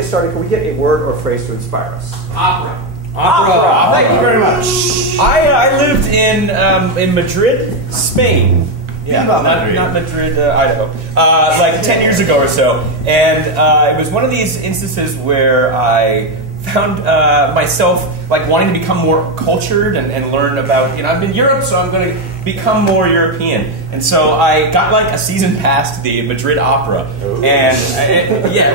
get started, can we get a word or phrase to inspire us? Opera. Thank you very much. I lived in Madrid, Spain. Yeah, not Madrid, Idaho. Like 10 years ago or so. And it was one of these instances where I found myself like wanting to become more cultured and learn about, I'm in Europe, so I'm going to become more European. And so I got like a season pass to the Madrid Opera. And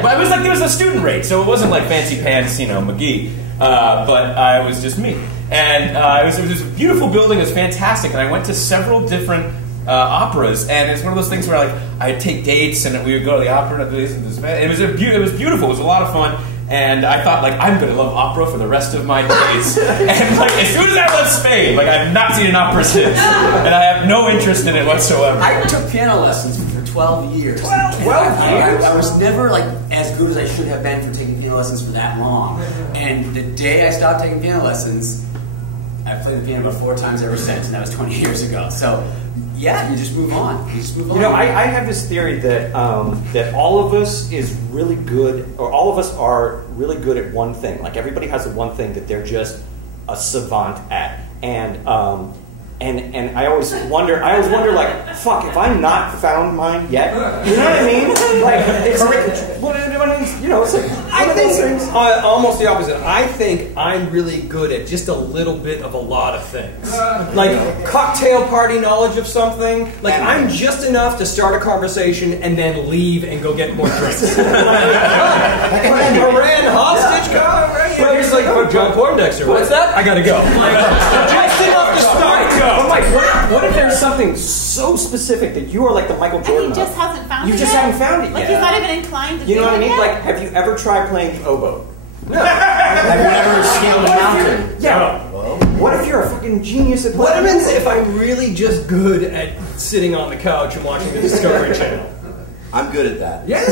but it was like there was a student rate, so it wasn't like fancy pants, McGee. But I was just me. And it was this beautiful building, it was fantastic, and I went to several different operas, and it's one of those things where like I'd take dates and we would go to the opera and it was beautiful, it was a lot of fun. And I thought, like, I'm going to love opera for the rest of my days. And, like, as soon as I left Spain, like, I've not seen an opera since. And I have no interest in it whatsoever. I took piano lessons for 12 years. 12 years? I was never, like, as good as I should have been for taking piano lessons for that long. And the day I stopped taking piano lessons, I've played the piano about 4 times ever since, and that was 20 years ago. So, yeah, you just move on. I have this theory that that all of us is really good, or all of us are really good at one thing. Like everybody has the one thing that they're just a savant at, and I always wonder, like, fuck, if I'm not found mine yet, you know what I mean? Like, it's like I think almost the opposite. I think I'm really good at just a little bit of a lot of things. Like cocktail party knowledge of something. Like I'm just enough to start a conversation and then leave and go get more drinks. Iran hostage car, right? But it's like, oh, John Poindexter. What's that? I gotta go. Just enough to start. I'm like, what if there's something so specific that you are like the Michael Jordan? And he just hasn't found it. You just haven't found it yet. Like he's not even inclined to. You know what I mean? Yet? Like, have you ever tried playing the oboe? No. Have you ever scaled a mountain? Yeah. Well, what if you're a fucking genius at playing? What happens if I'm really just good at sitting on the couch and watching the Discovery Channel? I'm good at that. Yes.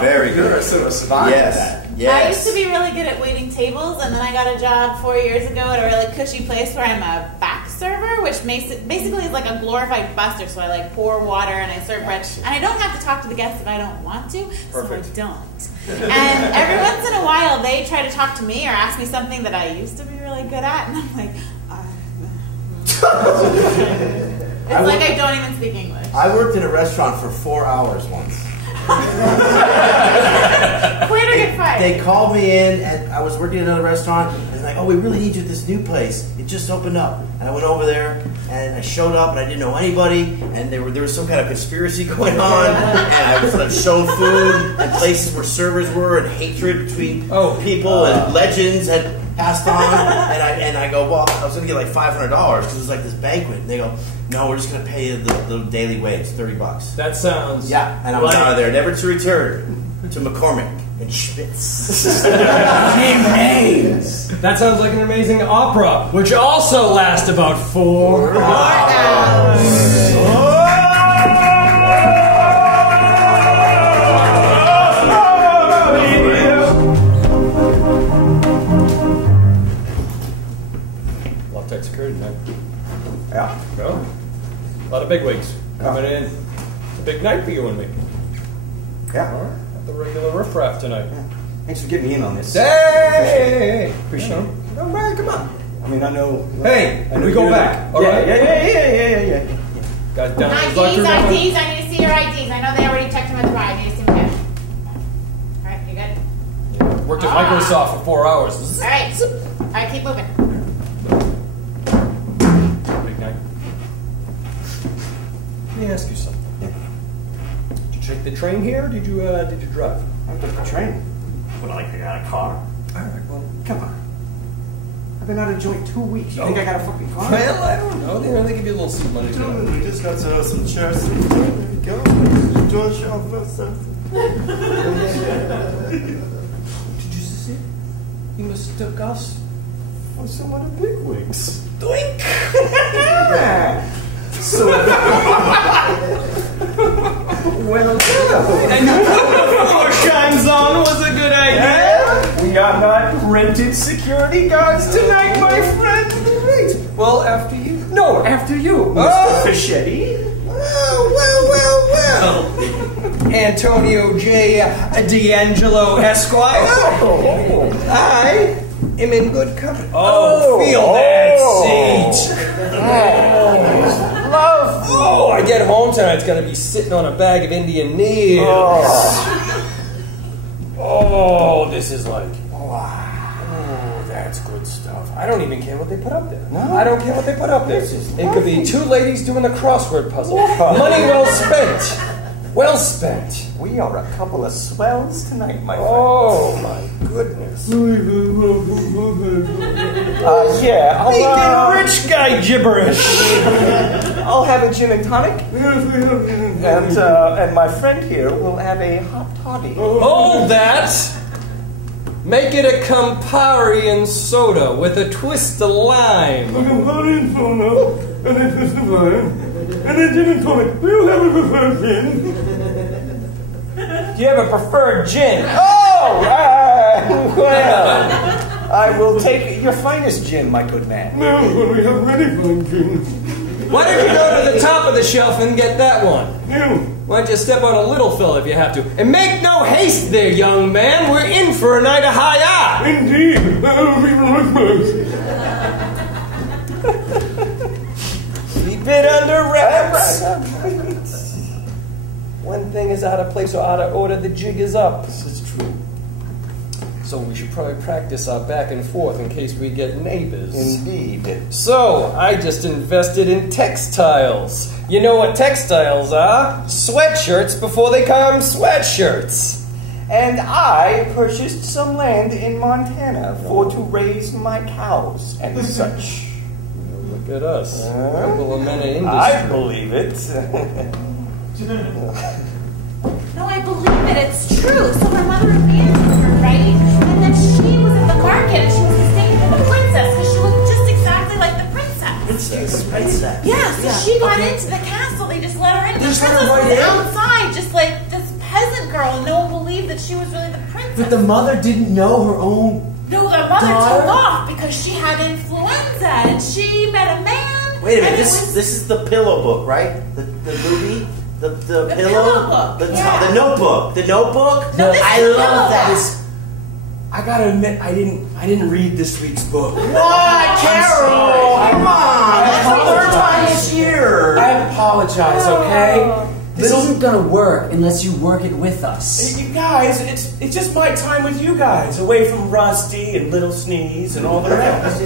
Very good. You're a sort of savant at that. Yes. I used to be really good at waiting tables, and then I got a job 4 years ago at a really cushy place where I'm a back server, which basically is like a glorified buster. So I like pour water and I serve bread, and I don't have to talk to the guests if I don't want to. Perfect. So I don't. And every once in a while, they try to talk to me or ask me something that I used to be really good at, and I'm like, it's like I don't even speak English. I worked in a restaurant for 4 hours once. Way to get fired. They called me in, and I was working in another restaurant, and they're like, oh, we really need you at this new place. It just opened up. And I went over there, and I showed up, and I didn't know anybody, and there was some kind of conspiracy going on, and I was shown food, and places where servers were, and hatred between people, and legends had passed on, and I go, well, I was going to get like $500, because it was like this banquet, and they go, no, we're just going to pay you the daily wage, $30. That sounds... Yeah, and I was out of there, never to return to McCormick and Schmitz. Names. That sounds like an amazing opera, which also lasts about 4 hours. Love-tight security, man. Yeah. Go. A lot of bigwigs coming in. It's a big night for you and me. Yeah. All right. At the regular riffraff tonight. Yeah. Thanks for getting me in on this. Hey! Appreciate it. No, man, come on. I mean, I know. Hey, and we go back. All right? Yeah. Guys, down IDs, I need to see your IDs. I know they already checked them at the bar. I need to see them again. All right, you good? Yeah. Worked at Microsoft for 4 hours. All right, keep moving. Big night. Let me ask you something. Did you take the train here? Or did you drive? I took the train. Would I like to get out of car? All right, well, Come on. I've been out of joint 2 weeks. You think I got a fucking car? well, I don't know. They give you a little seat money. Drummond, we just got some chairs. There you go. Enjoy the show first. Did you see? You mistook us for some of the bigwigs. Doink! So, Well, yeah. And you put the floor shines on was a good idea. we are not rented security guards tonight, my friend. Great. Well, after you. No, after you, Mr. Fischetti. Well. Antonio J. D'Angelo Esquire. I am in good company. Feel that seat. Oh, I get home tonight, it's going to be sitting on a bag of Indian meal. Oh, this is like, oh, that's good stuff. I don't even care what they put up there. No? I don't care what they put up there. It could be two ladies doing a crossword puzzle. Money well spent. Well spent. We are a couple of swells tonight, my friend. Oh, my goodness. Yeah, Speaking rich guy gibberish. I'll have a gin and tonic. And my friend here will have a hot toddy. Hold that. Make it a Campari and soda with a twist of lime. Campari and soda, and a twist of lime, and a gin and tonic. Do you have a preferred gin? Do you have a preferred gin? Well, I will take your finest gin, my good man. No, but we have many fine gin. Why don't you go to the top of the shelf and get that one? You. Why don't you step on a little fella if you have to? And make no haste there, young man. We're in for a night of high eye. Indeed. That will be my Keep it under wraps. One thing is out of place or out of order, the jig is up. This is true. So we should probably practice our back and forth in case we get neighbors. Indeed. So, I just invested in textiles. You know what textiles are? Sweatshirts before they come sweatshirts. And I purchased some land in Montana to raise my cows and such. Look at us. Couple of men of industry. I believe it. No, I believe it. It's true. So my mother abandoned her, right? And then she was at the market and she was mistaken for the princess because she looked just exactly like the princess. Princess. Yeah, so she got into the castle. They just let her in. The Just let princess her right was in? outside, just like this peasant girl, and no one believed that she was really the princess. But the mother didn't know her own. No, the mother daughter? took off because she had influenza and she met a man. Wait a minute. and it This was- is the pillow book, right? The movie. The pillow book, The yeah. the notebook. The notebook. No, this I is the love pillow that. book. I gotta admit, I didn't read this week's book. What, Carol? Come on. That's the third time this year. I apologize, okay? This isn't gonna work unless you work it with us. You guys, it's just my time with you guys, away from Rusty and Little Sneeze and all the rest.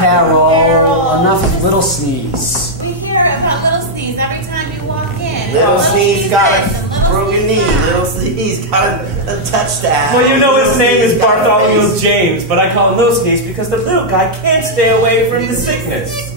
Carol, enough of little sneeze. We hear about Little Sneeze every time you walk in. Little Sneeze got this and a Little broken Sneeze knee. that. Little Sneeze got a touchdown. Well, you know his name is Little Sneeze got a Bartholomew face. James, but I call him Little Sneeze because the little guy can't stay away from the sickness.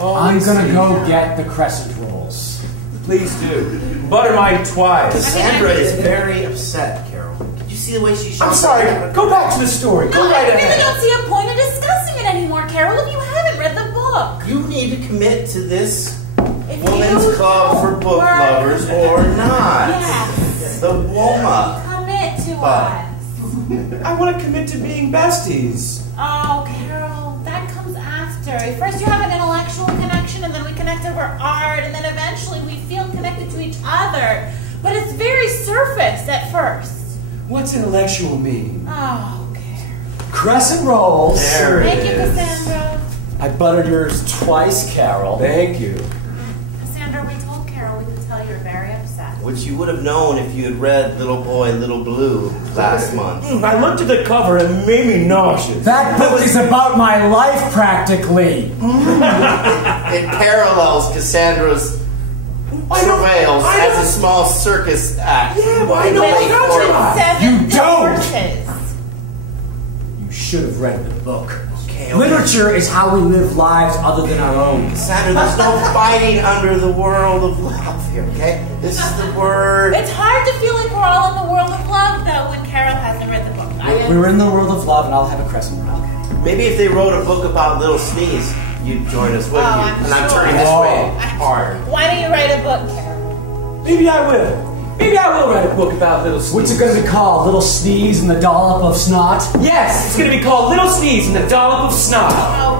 Oh, I'm gonna go get the crescent rolls. Please do. Butter mine twice. Cassandra is very upset, Carol. Did you see the way she shot? I'm sorry. Go back to the story. Go No, right I really ahead. don't see a point in discussing it anymore, Carol, if you haven't read the book. You need to commit to this If woman's you club for book were- lovers or not. Yes. The WOMA. Commit to But- us. I want to commit to being besties. Oh, Carol, that comes after. First you have an intellectual connection, and then we connect over art, and then eventually we feel connected to each other. But it's very surface at first. What's intellectual mean? Oh, Carol. Crescent rolls. There it Thank you, is. Cassandra. I buttered yours twice, Carol. Thank you. Cassandra, we told Carol we could tell you're very upset. Which you would have known if you had read Little Boy, Little Blue last month. I looked at the cover and it made me nauseous. That book is about my life, practically. It parallels Cassandra's travails as a small circus act. Yeah, well, I in know, the I late know. 40s. Seven You don't. divorces. You should have read the book. Okay, Literature is how we live lives other than our own. Cassandra, there's no fighting under the world of love here, okay? This is the word. It's hard to feel like we're all in the world of love, though, when Carol hasn't read the book. We're in the world of love, and I'll have a crescent roll. Maybe if they wrote a book about Little Sneeze, you'd join us, wouldn't you? I'm And I'm sure. turning this way hard. Why don't you write a book, Carol? Maybe I will. Maybe I will write a book about Little Sneeze. What's it gonna be called? Little Sneeze and the Dollop of Snot? Yes, it's going to be called Little Sneeze and the Dollop of Snot.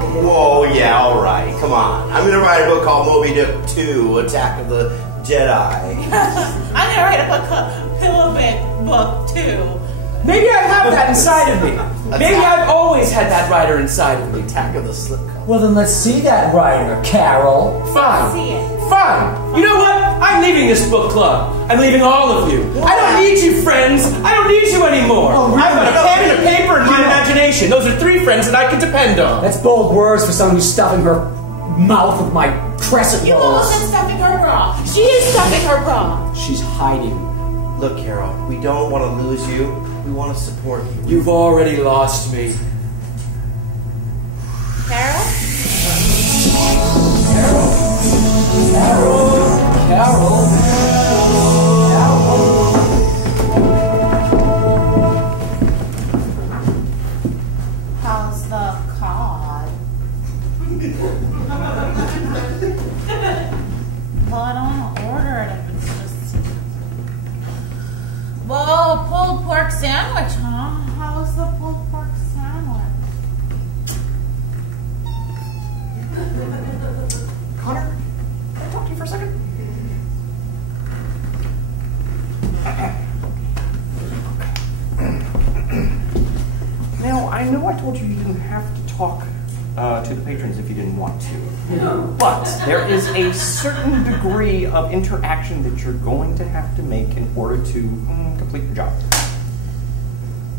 Okay. Whoa, yeah, all right. Come on. I'm going to write a book called Moby Dick 2, Attack of the Jedi. I'm gonna write a book called Pillow Bit Book 2. Maybe I have that inside of me. Maybe I've always had that writer inside of me. Attack of the Slip Cup. Well, then let's see that writer, Carol. Fine. See it. Fine. You know what? I'm leaving this book club. I'm leaving all of you. I don't need you, friends. I don't need you anymore. Oh, really? I've got a pen and a paper and my imagination. Those are 3 friends that I can depend on. That's bold words for someone who's stuffing her mouth with my crescent You rolls. wasn't stuffing her bra. She is stuffing her bra. She's hiding. Look, Carol, we don't want to lose you. We want to support you. You've already lost me. Carol? Carol. How's the cod? Well, I don't want to order it if it's just... Well, pulled pork sandwich, huh? How's the pulled pork sandwich? Connor, can I talk to you for a second? Now, I know I told you you didn't have to talk to the patrons if you didn't want to. No. But there is a certain degree of interaction that you're going to have to make in order to complete your job.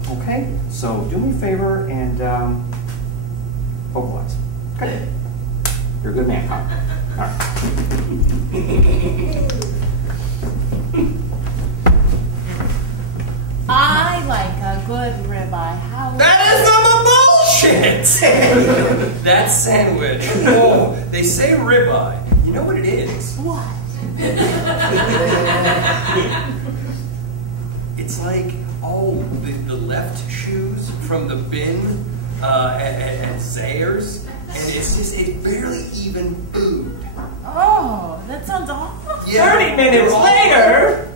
Okay? So do me a favor and vocalize. Okay? You're a good man, Connor. All right. I like a good ribeye. How That is some bullshit! That sandwich. Oh, they say ribeye. You know what it is? What? It's like, the left shoes from the bin at Zayre's, and it's barely even food. Oh, that sounds awful. Yeah, 30 minutes later!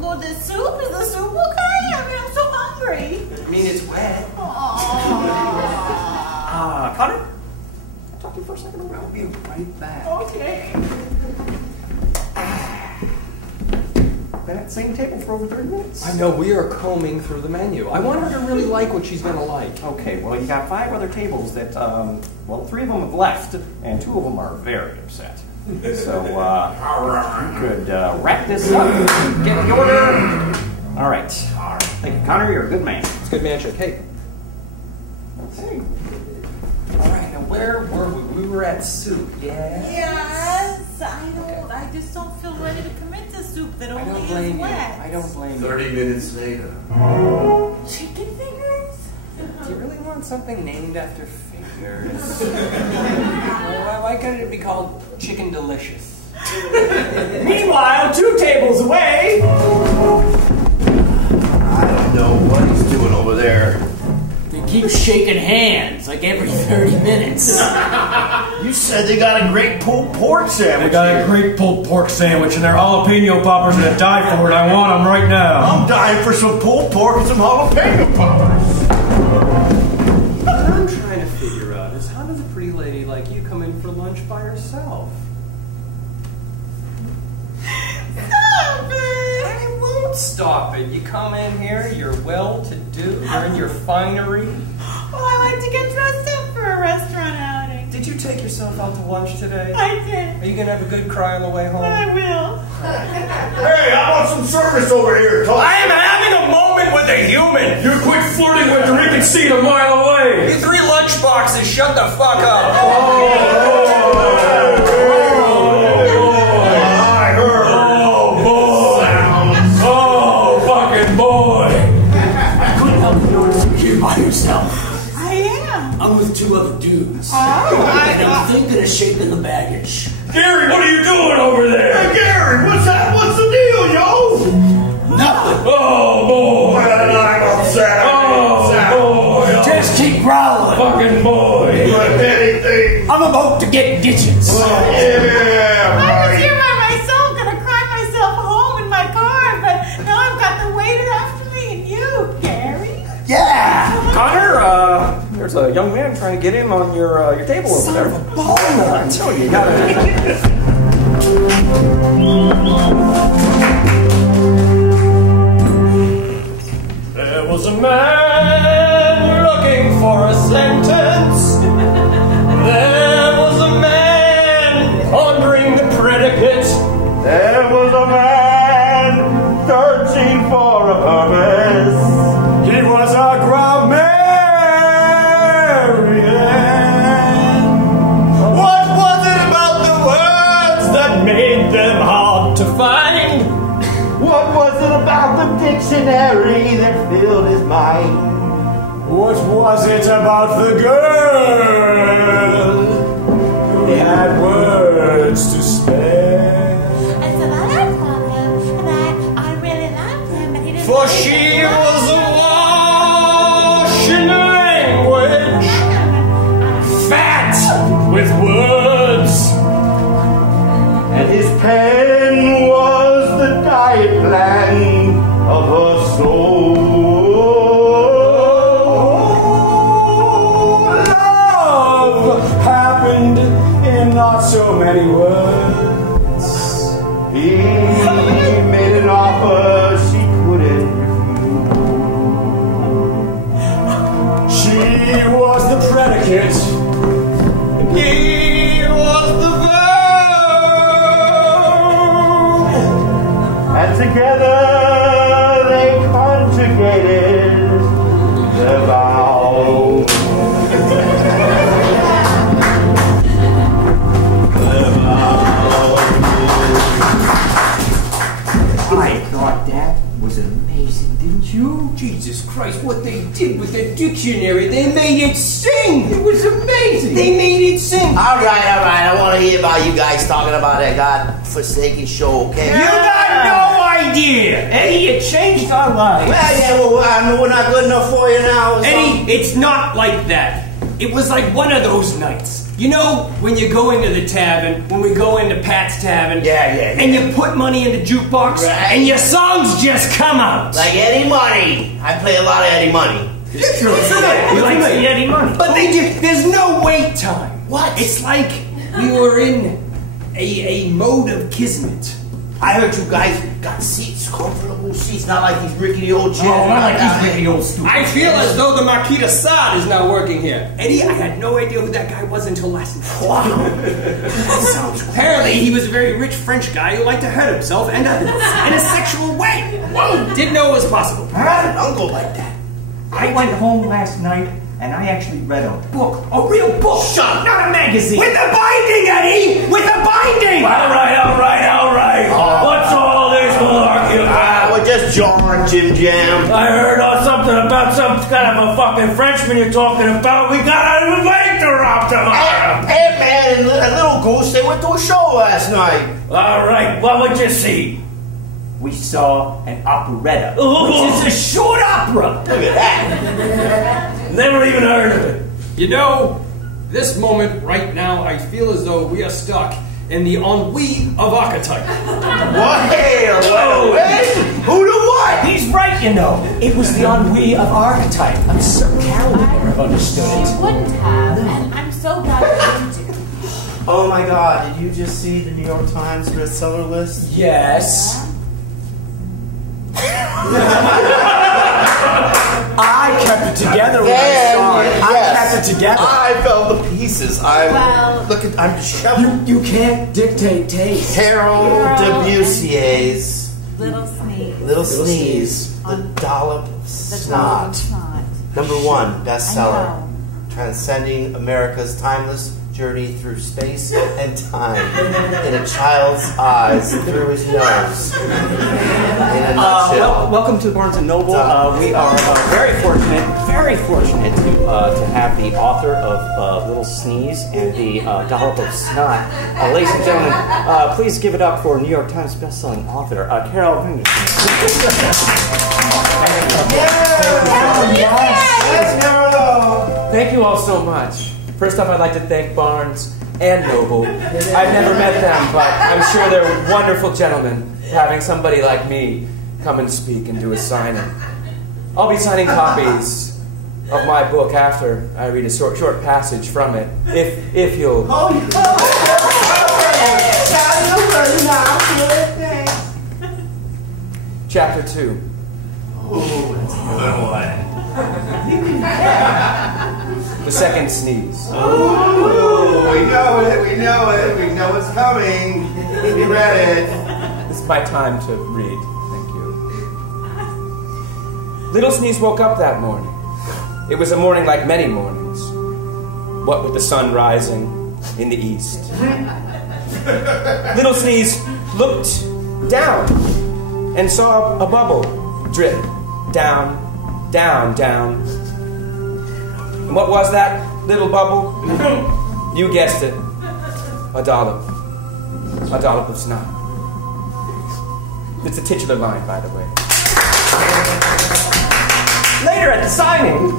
Well, the soup? Is the soup okay? I mean, I'm so hungry. I mean, it's wet. Connor? I'll talk to you for a second. I'll be right back. Okay. Been at the same table for over 30 minutes? I know, we are combing through the menu. I want her to really like what she's going to like. Okay, well, you got 5 other tables that, 3 of them have left, and 2 of them are very upset. So, you could wrap this up, get the order. All right. Thank you, Connor. You're a good man. It's good manship. Hey. Okay. All right, now where were we? We were at soup, yeah? Yes, I just don't feel ready to commit to soup that only is wet. I don't blame you. 30 minutes later. Chicken fingers? Do you really want something named after fingers? Well, why couldn't it be called Chicken Delicious? Meanwhile, 2 tables away! I don't know what he's doing over there. They keep shaking hands like every 30 minutes. You said they got a great pulled pork sandwich. They got a great pulled pork sandwich and their jalapeno poppers are gonna die for it. I want them right now. I'm dying for some pulled pork and some jalapeno poppers. What I'm trying to figure out is how does a pretty lady like you come in for lunch by herself? Stop it! I won't stop it. You come in here, you're well-to-do, you're in your finery. Well, I like to get dressed up for a restaurant outing. Did you take yourself out to lunch today? I did. Are you gonna have a good cry on the way home? I will. Hey, I want some service over here. I am having a moment with a human! You quit flirting with her. We can see it a mile away. You 3 lunch boxes, shut the fuck up! By yourself. I am. I'm with 2 other dudes. Oh, And I'm thinking of shaping the baggage. Gary, what are you doing over there? Hey, Gary, what's that? What's the deal, yo? Nothing. Oh, boy. I'm upset. Oh, boy. Just keep growling. Fucking boy. Anything. I'm about to get ditches. Yeah, I was here by myself, gonna cry myself home in my car, but now I've got the waiter after me and you, Gary. Yeah. Connor, there's a young man trying to get in on your table over there. Son of a baller. I'm telling you, you gotta... There was a man looking for a sentence. There was a man pondering the predicate. There was a man searching for a purpose. He was a grammarian. What was it about the words That made them hard to find. What was it about the dictionary that filled his mind? What was it about the girl who had words to spare? And so then I told him that I really loved him, but he didn't. For she was awash in language, fat with words. And his pen was the diet plan of her soul. Love happened in not so many words. He made an offer she couldn't refuse. She was the predicate. He was the verb. And together they conjugated the vow. I thought that was amazing, didn't you? Jesus Christ, what they did with the dictionary, they made it sing! It was amazing! They made it sing! All right. I want to hear about you guys talking about that God-forsaken show, okay? You got no idea! Eddie, you changed our lives. Well, yeah, I mean, we're not good enough for you now. So. Eddie, it's not like that. It was like one of those nights. You know, when you go into the tavern, when we go into Pat's Tavern, and you put money in the jukebox, and your songs just come out. Like Eddie Money. I play a lot of Eddie Money. You like Eddie Money. But there's no wait time. What? It's like we were in a mode of kismet. I heard you guys got seats, comfortable seats, not like these rickety old chairs. Oh, not like these rickety old stupid. I feel as though the Marquis de Sade is not working here. Eddie, I had no idea who that guy was until last night. Wow. That sounds cool. Apparently, he was a very rich French guy who liked to hurt himself and others in a sexual way. Whoa! Didn't know it was possible. Don't go like that. I went home last night and I actually read a book. A real book! Shut up. Not a magazine! With a binding, Eddie! With a binding! All right. What's all this malarkey about? We're just jarring, Jim Jam. I heard something about some kind of a fucking Frenchman you're talking about. We got a late interrupt tomorrow. Hey, man, and Little Goose, they went to a show last night. All right, what would you see? We saw an operetta, Ooh. which is a short opera. Look at that. Never even heard of it. You know, this moment right now, I feel as though we are stuck in the ennui of archetype. What? Wait. Who knew what? He's right, you know. It was the ennui of archetype. I'm Sir Calvin would have understood You it. wouldn't have, and I'm so glad you didn't. Oh my God, did you just see the New York Times bestseller list? Yes. I kept it together when I saw it. I kept it together. I fell to pieces. Well- I'm disheveled. You can't dictate taste. Harold Debussy's Little Sneeze. Sneeze, The Dollop of The dollop Snot. of snot. #1 I bestseller. know. Transcending America's timeless journey through space and time in a child's eyes through his nose. In a nutshell. Welcome to Barnes & Noble. We are very fortunate to have the author of Little Sneeze and the Dollop of Snot. Ladies and gentlemen, please give it up for New York Times bestselling author, Carol Henderson. Thank you all so much. First off, I'd like to thank Barnes and Noble. I've never met them, but I'm sure they're wonderful gentlemen, having somebody like me come and speak and do a signing. I'll be signing copies of my book after I read a short passage from it, if you'll... Chapter 2. Oh, that's a good one. The second sneeze. Oh, we know it, we know it, we know it's coming. We read it. This is my time to read. Thank you. Little Sneeze woke up that morning. It was a morning like many mornings. What with the sun rising in the east. Little Sneeze looked down and saw a bubble drip down, down, down. And what was that little bubble? You guessed it. A dollop. A dollop of snot. It's a titular line, by the way. Later at the signing,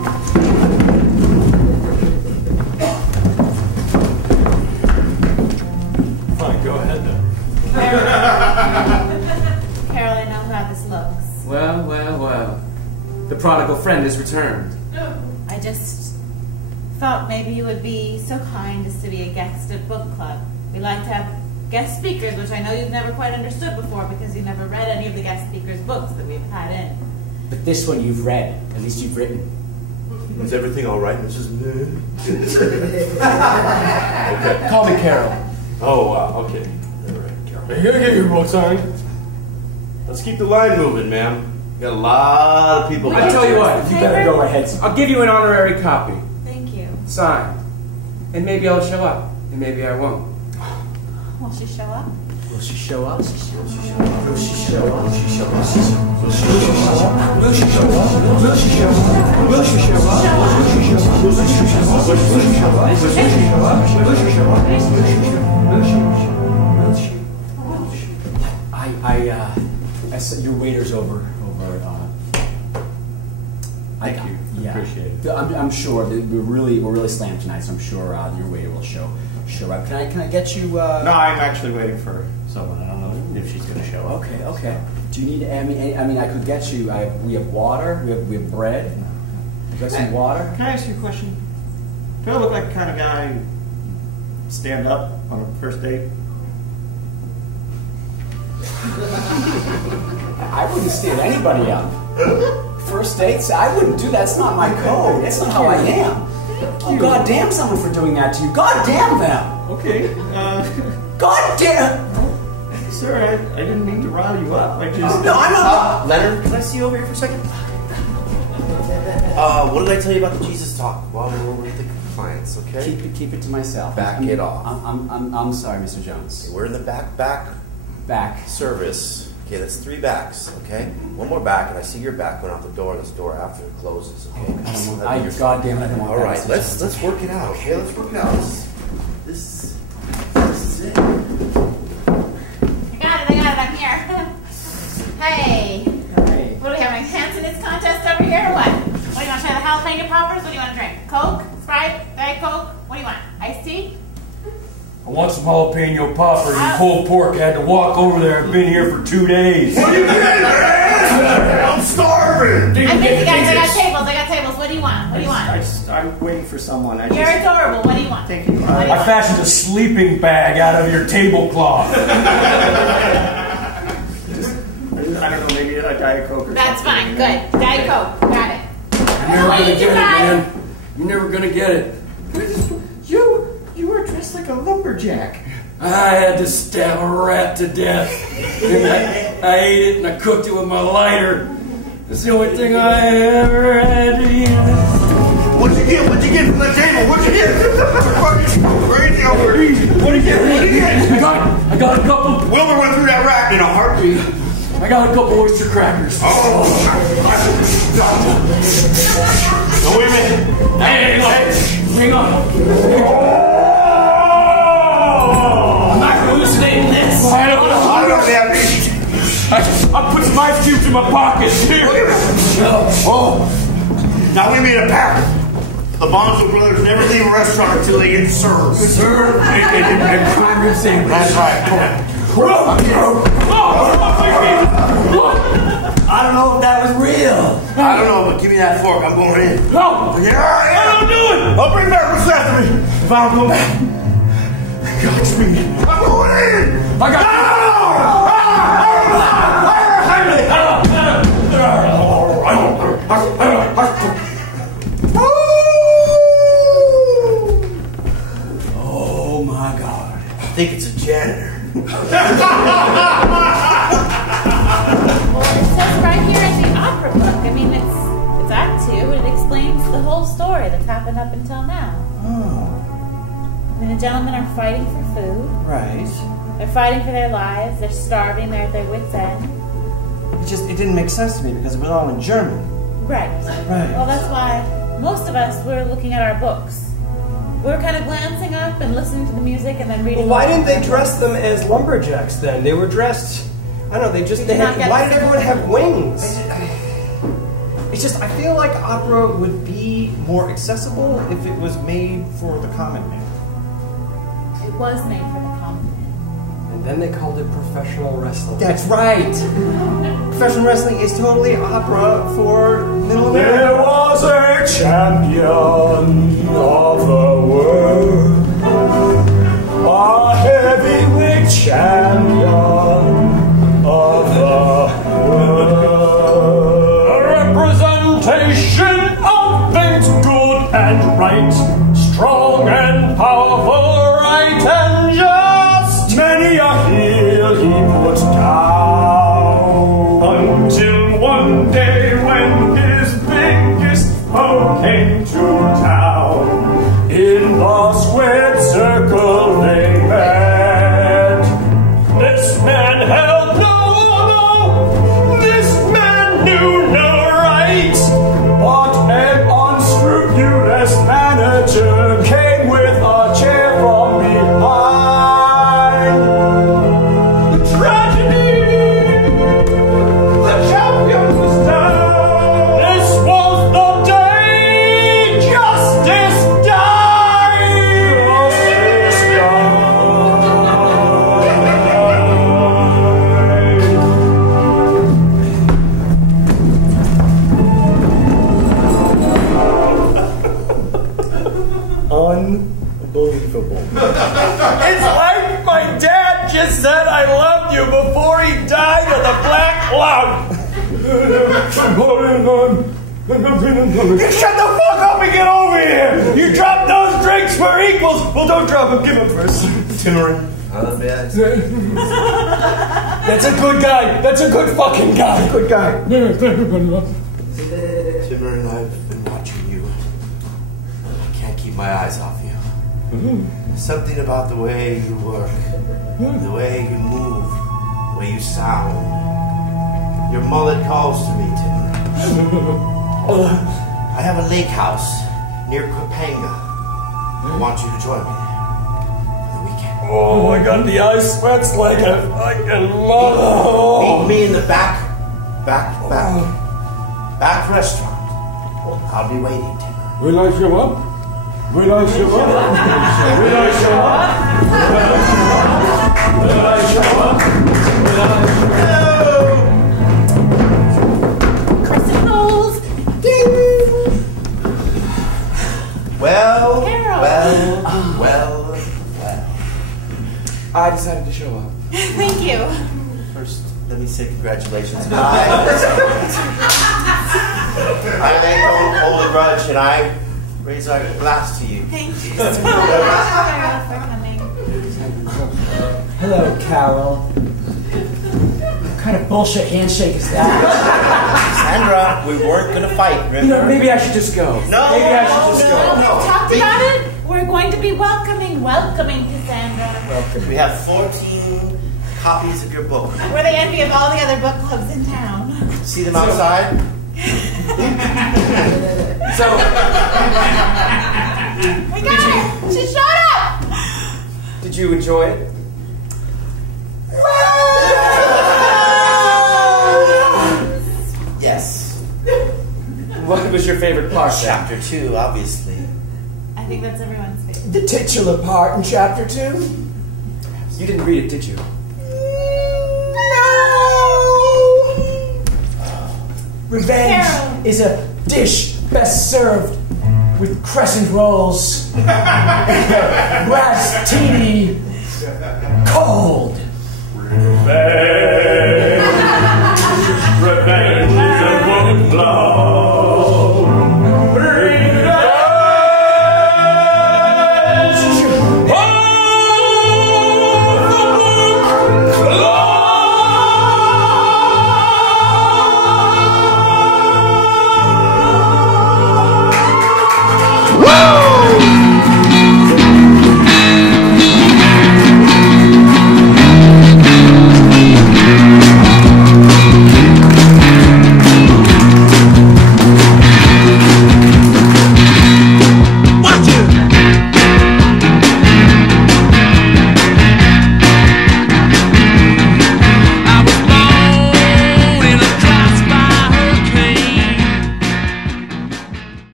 Fine, go ahead then. Carol, I know how this looks. Well, well, well. The prodigal friend has returned. I just thought maybe you would be so kind as to be a guest at book club. We like to have guest speakers, which I know you've never quite understood before because you've never read any of the guest speakers' books that we've had in. But this one you've read. At least you've written. Is everything all right, Mrs. Okay. call me Carol. Oh, wow, okay. All right, Carol. You gotta get your book signed. Let's keep the line moving, ma'am. We got a lot of people. I tell you what, You better go ahead. I'll give you an honorary copy. Thank you. Signed. And maybe I'll show up. And maybe I won't. Will she show up? Will she show up? Will she show up? Will she show up? Will she show up? Will she show up? Will she show up? Will she show up? Will she show up? Will she show up? Will she show up? Will she show up? Will she show up? Will she show up? Will she show up? I said your waiter's over. Thank you. Yeah. Appreciate it. I'm sure that we're really slammed tonight, so I'm sure your waiter will show up. Can I get you? No, I'm actually waiting for someone. I don't know if she's going to show up. Okay. Do you need? I mean, I could get you. We have water. We have bread. You got some water? Can I ask you a question? Do I look like the kind of guy who stand up on a first date? I wouldn't stand anybody up. First dates? I wouldn't do that. That's not my code. That's not how I am. Oh, God damn someone for doing that to you. God damn them. Okay. God damn. Sir, I didn't mean to rile you up. I just... No, I'm not. Leonard, can I see you over here for a second? What did I tell you about the Jesus talk while we were with the clients, okay? Keep it to myself. Back it off. I'm sorry, Mr. Jones. We're in the back service. Okay, that's 3 backs, okay? One more back, and I see your back going out the door, and this door after it closes, okay? Goddamn, I don't want All that. right, let's work it out, okay? Let's work it out. This is it. I got it, I'm here. Hey. What do we have, a handsomeness contest over here or what? What do you want to try, the jalapeno poppers? What do you want to drink? Coke? Sprite? Diet Coke? What do you want? Iced tea? I want some jalapeno poppers and pulled pork. Had to walk over there. I've been here for 2 days. What are you getting, man? I'm starving. I'm busy, guys. I got tables. What do you want? I'm waiting for someone. You're adorable. What do you want? Thank you. I fashioned a sleeping bag out of your tablecloth. I don't know, maybe a Diet Coke or something. That's fine. Good. Diet Coke. Got it. You're never gonna get it, man. You're never gonna get it. You were dressed like a lumberjack. I had to stab a rat to death. And I ate it and I cooked it with my lighter. It's the only thing I ever had to eat. What'd you get from the table? What'd you get? Crazy over here. What'd you get? I got a couple. Wilbur went through that rack in a heartbeat. I got a couple oyster crackers. Oh. No, wait a minute. Hang on. I'm not hallucinating this. I don't know. I put some ice cubes in my pocket. Here. Oh. Now we made a pact. The Bonzo brothers never leave a restaurant until they get served. Served and prime rib sandwich. That's right. I don't know if that was real. I don't know, but give me that fork. I'm going in. No. Yeah. Don't do it. I'll bring back what's left of me. If I don't go back. Catch me. I'm going in. I got. Oh my God! I think it's a janitor. Well, it says right here in the opera book. I mean, it's Act 2. It explains the whole story that's happened up until now. Oh, I mean, the gentlemen are fighting for food. right. They're fighting for their lives. They're starving. They're at their wits' end. It didn't make sense to me because it was all in German. Right. Right. Well, that's why most of us were looking at our books. We were kind of glancing up and listening to the music and then reading. Well, why didn't they dress them as lumberjacks then? They were dressed. I don't know. They had. Why did everyone have wings? It's just, I feel like opera would be more accessible if it was made for the common man. It was made for the common man. And then they called it professional wrestling. That's right. Professional wrestling is totally opera for middle America. There was a champion of the world, a heavyweight champion of the world. A representation of things good and right, strong and powerful, right and just. Many a heel he put down, until one day when his biggest foe came to town. In the squared circle they met. This man held no honor, this man knew no right, but an unscrupulous manager came with a chair from behind. The tragedy, the champion was down. This was the day justice died. Justice Unbelievable. It's like my dad just said I loved you before he died with a black lung. You shut the fuck up and get over here! You drop those drinks for equals! Well, don't drop them, give them first. Timur. Yes. That's a good guy. That's a good fucking guy. Good guy. Timur, and I've been watching you. I can't keep my eyes off you. Something about the way you work, the way you move, the way you sound. Your mullet calls to me, Timur. I have a lake house near Kapanga. I want you to join me there for the weekend. Oh my god, the ice sweats like a fucking mother. Meet me in the back restaurant. I'll be waiting, Timur. Will I show up? Will I show up? Will I show up? Will I show up? Will I show up? Crystals! Well. I decided to show up. Thank you. First, let me say congratulations. I don't hold a grudge, and I raise our glass to you. Thank you so much, Carol, for coming. Hello, Carol. What kind of bullshit handshake is that? Sandra, we weren't gonna fight, remember? You know, maybe I should just go. No, maybe I should just Well, go. we've talked about it. We're going to be welcoming Cassandra. We have 14 copies of your book. We're the envy of all the other book clubs in town. See them outside? My God! Just shut up! Did you enjoy it? Yes. What was your favorite part? Chapter 2, obviously. I think that's everyone's favorite. The titular part in chapter 2? You didn't read it, did you? Revenge Carol. is a dish best served with crescent rolls, rastini, cold. Revenge.